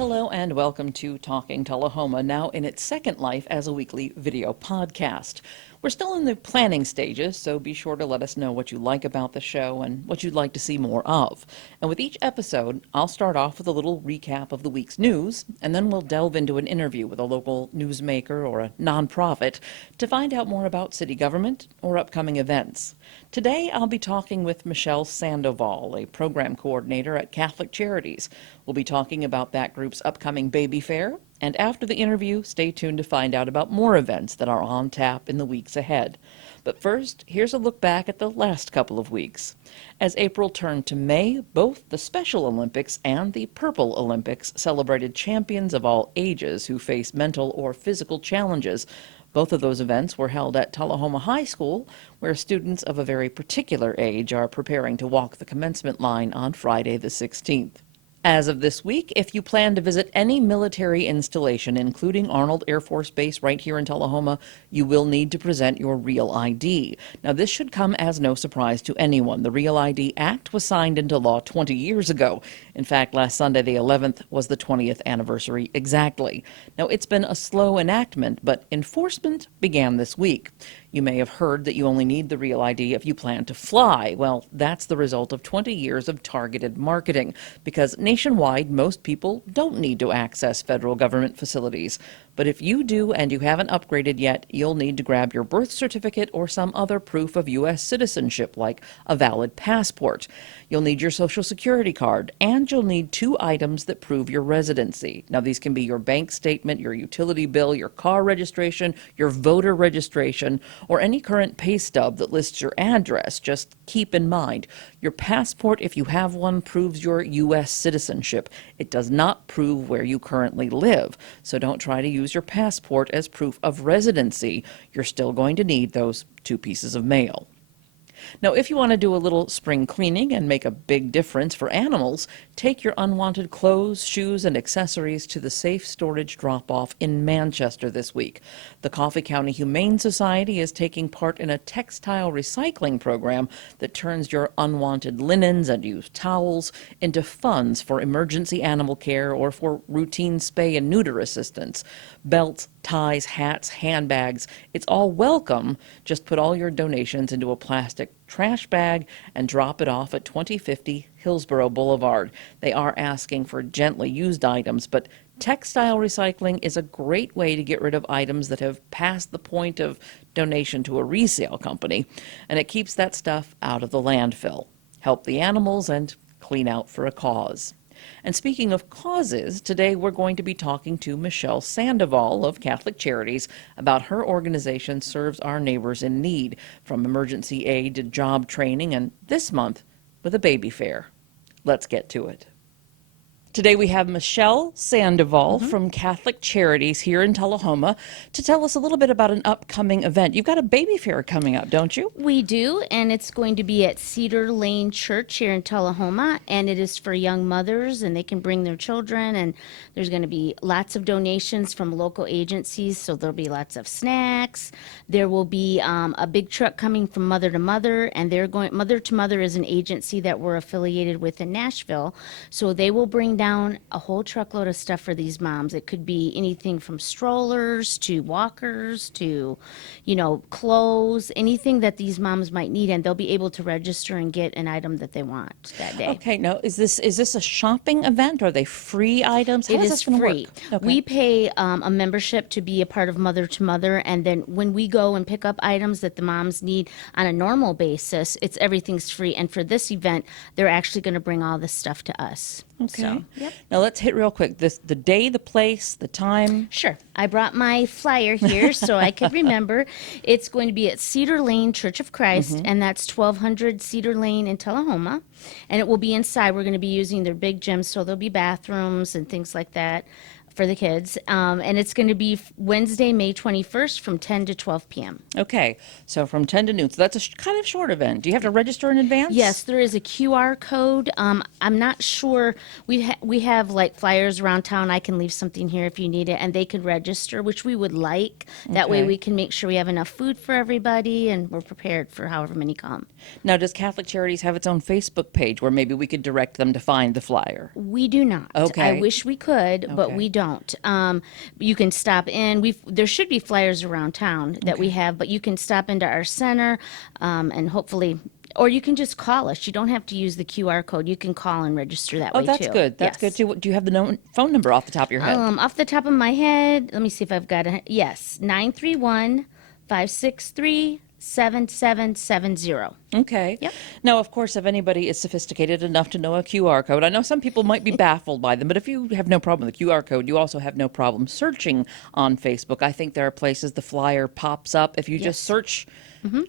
Hello and welcome to Talking Tullahoma, now in its second life as a weekly video podcast. We're still in the planning stages, so be sure to let us know what you like about the show and what you'd like to see more of. And with each episode, I'll start off with a little recap of the week's news, and then we'll delve into an interview with a local newsmaker or a nonprofit to find out more about city government or upcoming events. Today, I'll be talking with Michelle Sandoval, a program coordinator at Catholic Charities. We'll be talking about that group's upcoming baby fair, and after the interview, stay tuned to find out about more events that are on tap in the weeks ahead. But first, here's a look back at the last couple of weeks. As April turned to May, both the Special Olympics and the Purple Olympics celebrated champions of all ages who face mental or physical challenges. Both of those events were held at Tullahoma High School, where students of a very particular age are preparing to walk the commencement line on Friday the 16th. As of this week, if you plan to visit any military installation, including Arnold Air Force Base right here in Tullahoma, you will need to present your Real ID. Now, this should come as no surprise to anyone. The Real ID Act was signed into law 20 years ago. In fact, last Sunday, the 11th, was the 20th anniversary exactly. Now, it's been a slow enactment, but enforcement began this week. You may have heard that you only need the Real ID if you plan to fly. Well, that's the result of 20 years of targeted marketing, because nationwide, most people don't need to access federal government facilities. But if you do and you haven't upgraded yet, you'll need to grab your birth certificate or some other proof of U.S. citizenship, like a valid passport. You'll need your Social Security card, and you'll need 2 items that prove your residency. Now, these can be your bank statement, your utility bill, your car registration, your voter registration, or any current pay stub that lists your address. Just keep in mind, your passport, if you have one, proves your U.S. citizenship. It does not prove where you currently live, so don't try to use your passport as proof of residency. You're still going to need those 2 pieces of mail. Now, if you want to do a little spring cleaning and make a big difference for animals, take your unwanted clothes, shoes, and accessories to the safe storage drop-off in Manchester this week. The Coffee County Humane Society is taking part in a textile recycling program that turns your unwanted linens and used towels into funds for emergency animal care or for routine spay and neuter assistance. Belts, ties, hats, handbags, it's all welcome. Just put all your donations into a plastic trash bag and drop it off at 2050 Hillsborough Boulevard. They are asking for gently used items, but textile recycling is a great way to get rid of items that have passed the point of donation to a resale company, and it keeps that stuff out of the landfill. Help the animals and clean out for a cause. And speaking of causes, today we're going to be talking to Michelle Sandoval of Catholic Charities about her organization serves our neighbors in need, from emergency aid to job training, and this month with a baby fair. Let's get to it. Today we have Michelle Sandoval from Catholic Charities here in Tullahoma to tell us a little bit about an upcoming event. You've got a baby fair coming up, don't you? We do, and it's going to be at Cedar Lane Church here in Tullahoma, and it is for young mothers, and they can bring their children, and there's going to be lots of donations from local agencies, so there'll be lots of snacks. There will be a big truck coming from Mother to Mother, and they're going. Mother to Mother is an agency that we're affiliated with in Nashville, so they will bring down a whole truckload of stuff for these moms. It could be anything from strollers to walkers to, clothes, anything that these moms might need, and they'll be able to register and get an item that they want that day. Okay, now is this a shopping event? Are they free items? How It is is this going to free. work? Okay. We pay a membership to be a part of Mother to Mother, and then when we go and pick up items that the moms need on a normal basis, everything's free. And for this event, they're actually going to bring all this stuff to us. Okay. So, yep. Now let's hit real quick. The day, the place, the time. Sure. I brought my flyer here so I could remember. It's going to be at Cedar Lane Church of Christ, and that's 1200 Cedar Lane in Tullahoma. And it will be inside. We're going to be using their big gym, so there'll be bathrooms and things like that. for the kids. And it's going to be Wednesday, May 21st from 10 to 12 p.m. Okay, so from 10 to noon. So that's a kind of short event. Do you have to register in advance? Yes, there is a QR code. I'm not sure. We have like flyers around town. I can leave something here if you need it, and they could register, which we would like. That way Okay. we can make sure we have enough food for everybody, and we're prepared for however many come. Now, does Catholic Charities have its own Facebook page where maybe we could direct them to find the flyer? We do not. Okay. I wish we could, but Okay. we don't. You can stop in. There should be flyers around town that we have, but you can stop into our center, and hopefully, or you can just call us. You don't have to use the QR code. You can call and register that way Oh, that's too. good. That's good Yes. too. Do you have the phone number off the top of your head? Off the top of my head, let me see if I've got it. Yes, 931-563-7770. Okay. Yep. Now, of course, if anybody is sophisticated enough to know a QR code, I know some people might be baffled by them, but if you have no problem with the QR code, you also have no problem searching on Facebook. I think there are places the flyer pops up. If you just search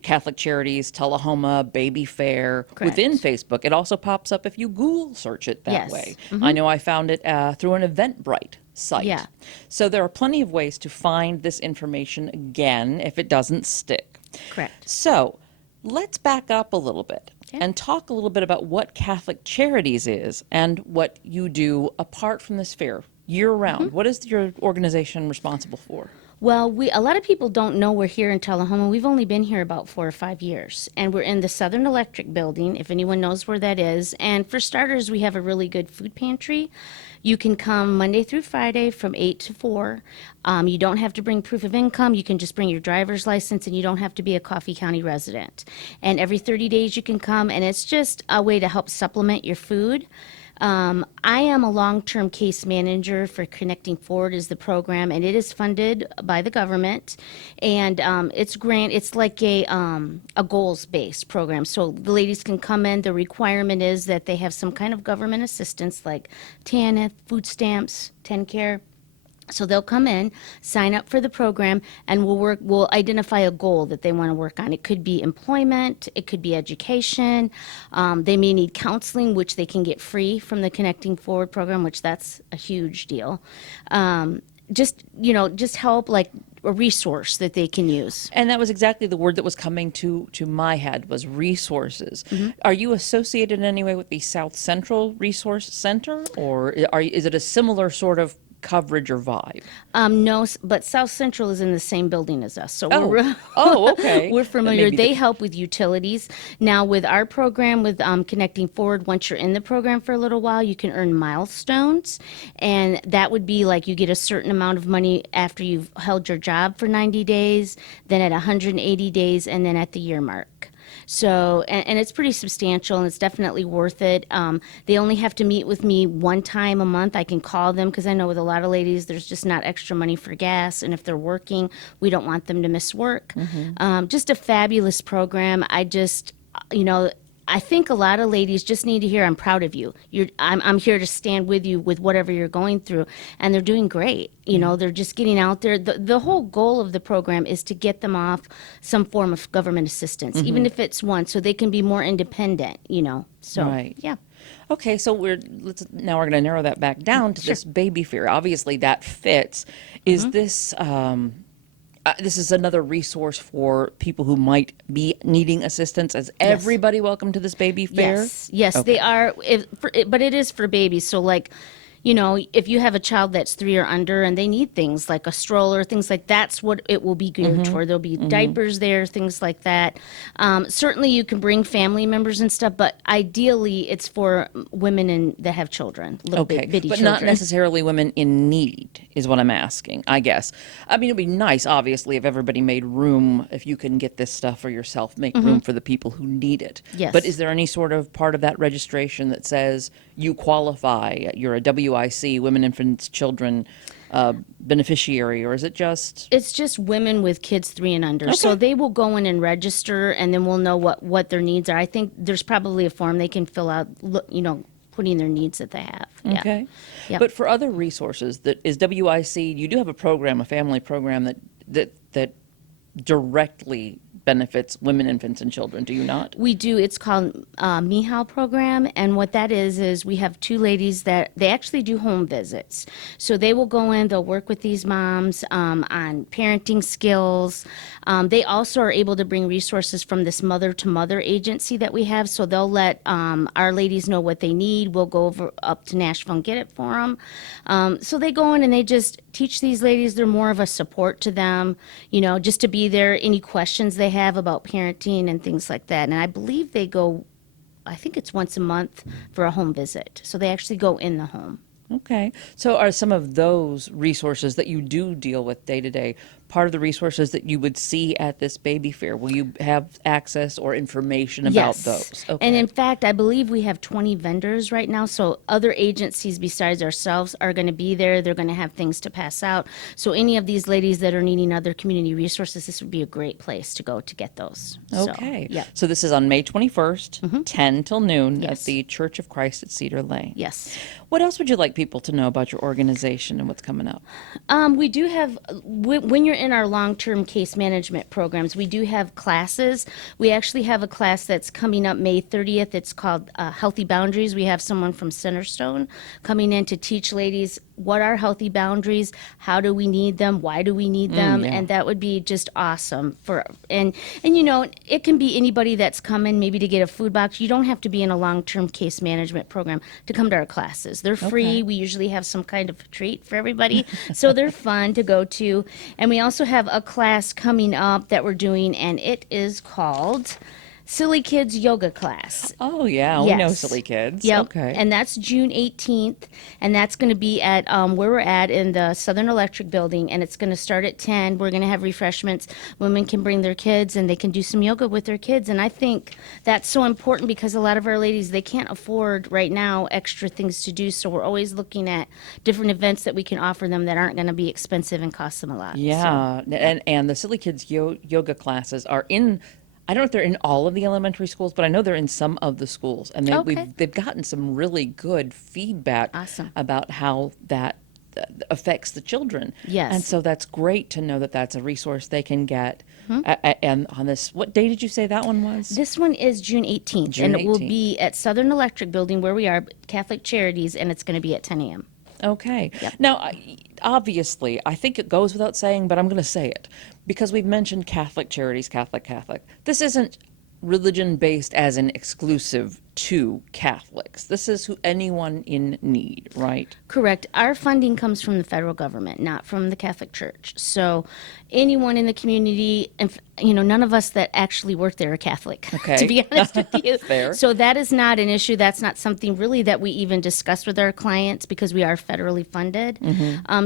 Catholic Charities, Tullahoma, Baby Fair within Facebook, it also pops up if you Google search it that Yes. way. I know I found it through an Eventbrite site. Yeah. So there are plenty of ways to find this information again if it doesn't stick. Correct. So let's back up a little bit and talk a little bit about what Catholic Charities is and what you do apart from this fair year round. What is your organization responsible for? Well, a lot of people don't know we're here in Tullahoma. We've only been here about 4 or 5 years, and we're in the Southern Electric Building, if anyone knows where that is. And for starters, we have a really good food pantry. You can come Monday through Friday from 8 to 4. You don't have to bring proof of income. You can just bring your driver's license, and you don't have to be a Coffee County resident. And every 30 days you can come, and it's just a way to help supplement your food. I am a long-term case manager for Connecting Forward is the program, and it is funded by the government. And it's like a goals-based program. So the ladies can come in. The requirement is that they have some kind of government assistance like TANF, food stamps, TennCare. So they'll come in, sign up for the program, and we'll identify a goal that they want to work on. It could be employment, it could be education. They may need counseling, which they can get free from the Connecting Forward program, which that's a huge deal. Just help, like a resource that they can use. And that was exactly the word that was coming to my head was resources. Are you associated in any way with the South Central Resource Center, or is it a similar sort of coverage or vibe? No, but South Central is in the same building as us, so Okay. we're familiar. Maybe They help with utilities. Now, with our program, with Connecting Forward, once you're in the program for a little while, you can earn milestones, and that would be like you get a certain amount of money after you've held your job for 90 days, then at 180 days, and then at the year mark. So, and it's pretty substantial, and it's definitely worth it. They only have to meet with me one time a month. I can call them because I know with a lot of ladies, there's just not extra money for gas, and if they're working, we don't want them to miss work. Just a fabulous program. I think a lot of ladies just need to hear, I'm proud of you. I'm here to stand with you with whatever you're going through. And they're doing great. They're just getting out there. The whole goal of the program is to get them off some form of government assistance, even if it's one, so they can be more independent, So, Right. yeah. Okay, so now we're going to narrow that back down to this baby fair. Obviously, that fits. Is this this is another resource for people who might be needing assistance? Is everybody welcome to this baby fair? Yes, Okay. they are. But it is for babies. So, like, if you have a child that's 3 or under and they need things like a stroller, things like that's what it will be geared toward. There'll be diapers there, things like that. Certainly, you can bring family members and stuff, but ideally, it's for women that have children, little Okay, bitty but children. not necessarily women in need is what I'm asking, I guess. I mean, it'd be nice, obviously, if everybody made room, if you can get this stuff for yourself, make room for the people who need it. Yes. But is there any sort of part of that registration that says you qualify, you're a WIC, Women, Infants, Children beneficiary, or is it just... It's just women with kids 3 and under. So they will go in and register, and then we'll know what their needs are. I think there's probably a form they can fill out, putting their needs that they have. Yeah. Okay. Yep. But for other resources, that is WIC, you do have a program, a family program that directly benefits women, infants, and children, do you not? We do. It's called MIHAL program, and what that is we have two ladies that they actually do home visits. So they will go in, they'll work with these moms on parenting skills. They also are able to bring resources from this mother-to-mother agency that we have. So they'll let our ladies know what they need. We'll go over up to Nashville and get it for them. So they go in and they just teach these ladies. They're more of a support to them, just to be there. Any questions they have about parenting and things like that. And I believe they go, I think it's once a month for a home visit. So they actually go in the home. Okay. So are some of those resources that you do deal with day to day part of the resources that you would see at this baby fair? Will you have access or information about Yes. those? Okay. And in fact, I believe we have 20 vendors right now. So other agencies besides ourselves are going to be there. They're going to have things to pass out. So any of these ladies that are needing other community resources, this would be a great place to go to get those. Okay. So, yeah. So this is on May 21st, 10 till noon at Yes. the Church of Christ at Cedar Lane. Yes. What else would you like people to know about your organization and what's coming up? We do have, when you're in our long-term case management programs, we do have classes. We actually have a class that's coming up May 30th. It's called Healthy Boundaries. We have someone from Centerstone coming in to teach ladies what are healthy boundaries, how do we need them, why do we need them, yeah. and that would be just awesome. And it can be anybody that's coming maybe to get a food box. You don't have to be in a long-term case management program to come to our classes. They're free. Okay. We usually have some kind of treat for everybody, so they're fun to go to. And we also have a class coming up that we're doing, and it is called Silly Kids Yoga Class. Oh, yeah. We know Yes. Silly Kids. Yep. Okay. And that's June 18th, and that's going to be at where we're at in the Southern Electric Building, and it's going to start at 10. We're going to have refreshments. Women can bring their kids, and they can do some yoga with their kids. And I think that's so important because a lot of our ladies, they can't afford right now extra things to do, so we're always looking at different events that we can offer them that aren't going to be expensive and cost them a lot. So, Yeah. And the Silly Kids yoga classes are in, I don't know if they're in all of the elementary schools, but I know they're in some of the schools. And Okay. they've gotten some really good feedback Awesome. about how that affects the children. Yes. And so that's great to know that that's a resource they can get. And on this, what day did you say that one was? This one is June 18th, June and it will 18th. be at Southern Electric Building where we are, Catholic Charities, and it's going to be at 10 a.m. Okay. Yep. Now, obviously, I think it goes without saying, but I'm going to say it because we've mentioned Catholic Charities, Catholic. This isn't religion-based as an exclusive to Catholics. This is anyone in need, right? Correct. Our funding comes from the federal government, not from the Catholic Church. So anyone in the community, and none of us that actually work there are Catholic, Okay. to be honest with you. Fair. So that is not an issue. That's not something really that we even discuss with our clients because we are federally funded.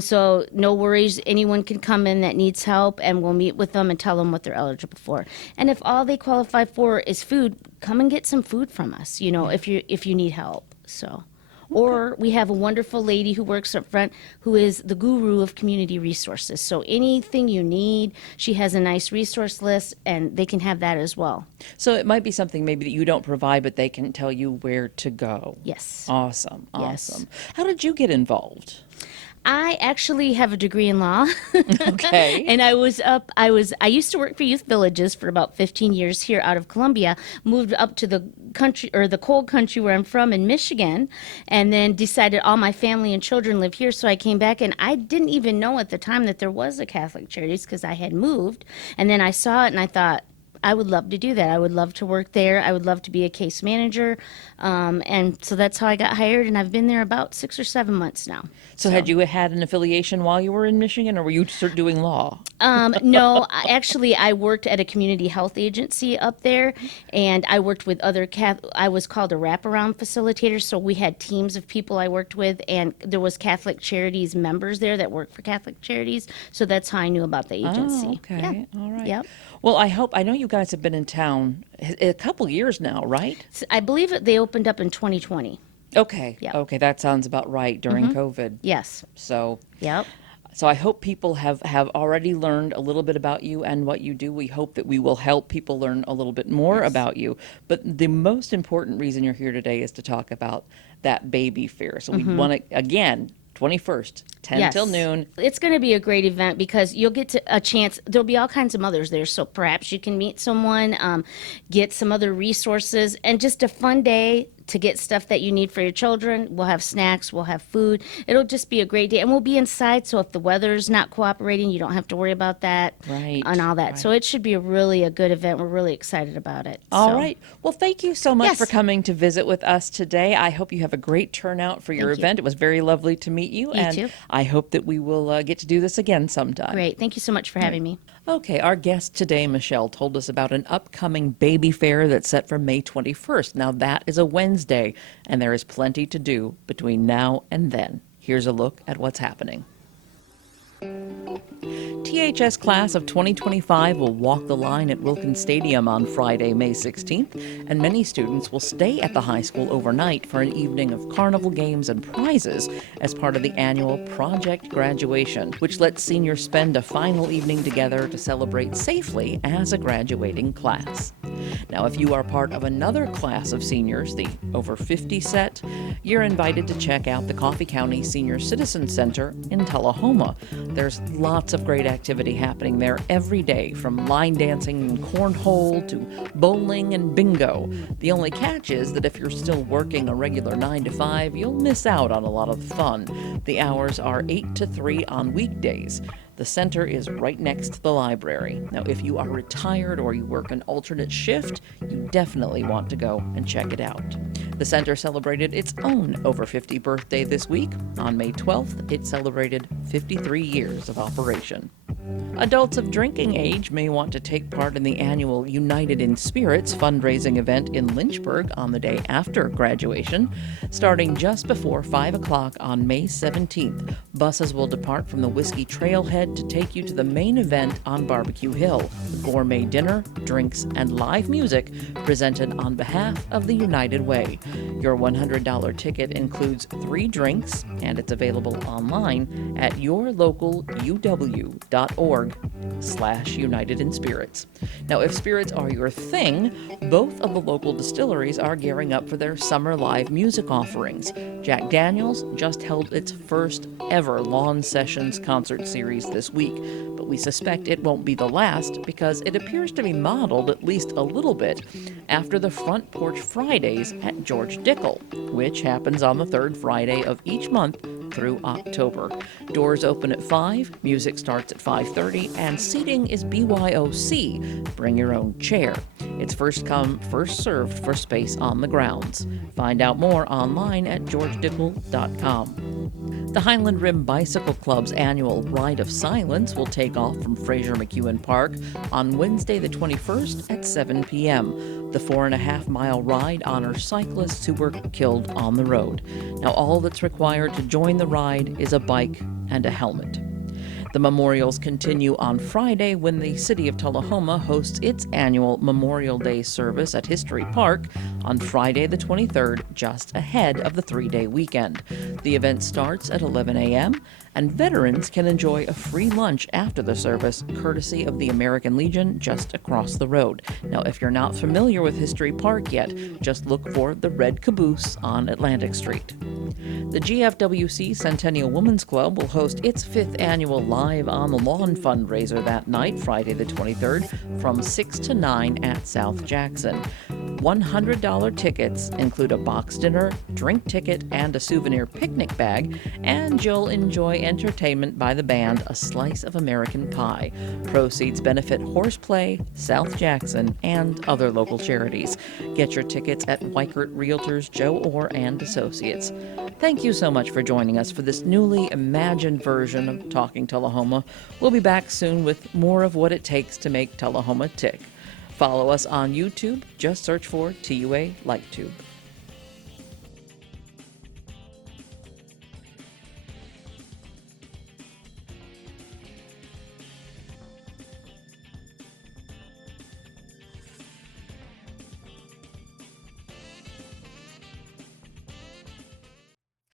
So no worries. Anyone can come in that needs help, and we'll meet with them and tell them what they're eligible for. And if all they qualify for is food, come and get some food from us, if you need help. So. Or we have a wonderful lady who works up front who is the guru of community resources. So anything you need, she has a nice resource list, and they can have that as well. So it might be something maybe that you don't provide, but they can tell you where to go. Yes. Awesome. Yes. Awesome. How did you get involved? I actually have a degree in law. Okay. And I used to work for youth villages for about 15 years here out of Columbia, moved up to the country or the cold country where I'm from in Michigan, and then decided all my family and children live here. So I came back, and I didn't even know at the time that there was a Catholic Charities because I had moved. And then I saw it and I thought, I would love to do that. I would love to work there. I would love to be a case manager. And so that's how I got hired, and I've been there about 6 or 7 months now. So had you had an affiliation while you were in Michigan, or were you doing law? No, actually, I worked at a community health agency up there, and I worked with other I was called a wraparound facilitator, so we had teams of people I worked with, and there was Catholic Charities members there that worked for Catholic Charities, so that's how I knew about the agency. Oh, okay. Yeah. All right. Yep. Well, I know you guys have been in town a couple years now, right? I believe they opened up in 2020. Okay. Yep. Okay, that sounds about right during COVID. Yes. So Yep. So I hope people have already learned a little bit about you and what you do. We hope that we will help people learn a little bit more about you. But the most important reason you're here today is to talk about that baby fair. So we want to, again, 21st, 10 Yes. till noon. It's going to be a great event because you'll get a chance. There'll be all kinds of mothers there, so perhaps you can meet someone, get some other resources, and just a fun day to get stuff that you need for your children. We'll have snacks, we'll have food. It'll just be a great day, and we'll be inside, so if the weather's not cooperating, you don't have to worry about that Right, and all that. right. So it should be a good event. We're really excited about it. All So, right. Well, thank you so much Yes. for coming to visit with us today. I hope you have a great turnout for your Thank you. event. It was very lovely to meet you. And too. I hope that we will get to do this again sometime. Great. Thank you so much for having me. Okay, our guest today, Michelle, told us about an upcoming baby fair that's set for May 21st. Now, that is a Wednesday, and there is plenty to do between now and then. Here's a look at what's happening. THS class of 2025 will walk the line at Wilkins Stadium on Friday, May 16th, and many students will stay at the high school overnight for an evening of carnival games and prizes as part of the annual Project Graduation, which lets seniors spend a final evening together to celebrate safely as a graduating class. Now, if you are part of another class of seniors, the over 50 set, you're invited to check out the Coffee County Senior Citizen Center in Tullahoma. There's lots of great activity happening there every day, from line dancing and cornhole to bowling and bingo. The only catch is that if you're still working a regular 9 to 5, you'll miss out on a lot of the fun. The hours are 8 to 3 on weekdays. The center is right next to the library. Now, if you are retired or you work an alternate shift, you definitely want to go and check it out. The center celebrated its own over 50 birthday this week. On May 12th, it celebrated 53 years of operation. Adults of drinking age may want to take part in the annual United in Spirits fundraising event in Lynchburg on the day after graduation. Starting just before 5 o'clock on May 17th, buses will depart from the Whiskey Trailhead to take you to the main event on Barbecue Hill. Gourmet dinner, drinks, and live music presented on behalf of the United Way. Your $100 ticket includes 3 drinks, and it's available online at yourlocaluw.org/United in Spirits. Now, if spirits are your thing, both of the local distilleries are gearing up for their summer live music offerings. Jack Daniel's just held its first ever Lawn Sessions concert series this week, but we suspect it won't be the last because it appears to be modeled at least a little bit after the Front Porch Fridays at George Dickel, which happens on the 3rd Friday of each month through October. Doors open at 5, music starts at 5:30, and seating is BYOC, bring your own chair. It's first come, first served for space on the grounds. Find out more online at georgedickel.com. The Highland Rim Bicycle Club's annual Ride of Silence will take off from Fraser McEwen Park on Wednesday the 21st at 7 p.m. The 4.5-mile ride honors cyclists who were killed on the road. Now, all that's required to join the ride is a bike and a helmet. The memorials continue on Friday when the city of Tullahoma hosts its annual Memorial Day service at History Park on Friday the 23rd, just ahead of the 3-day weekend. The event starts at 11 a.m., and veterans can enjoy a free lunch after the service, courtesy of the American Legion just across the road. Now, if you're not familiar with History Park yet, just look for the Red Caboose on Atlantic Street. The GFWC Centennial Women's Club will host its 5th annual Live on the Lawn fundraiser that night, Friday the 23rd, from 6 to 9 at South Jackson. $100 tickets include a box dinner, drink ticket, and a souvenir picnic bag, and you'll enjoy entertainment by the band A Slice of American Pie. Proceeds benefit Horseplay, South Jackson, and other local charities. Get your tickets at Weichert Realtors Joe Orr and Associates. Thank you so much for joining us for this newly imagined version of Talking Tullahoma. We'll be back soon with more of what it takes to make Tullahoma tick. Follow us on YouTube. Just search for TUA LikeTube.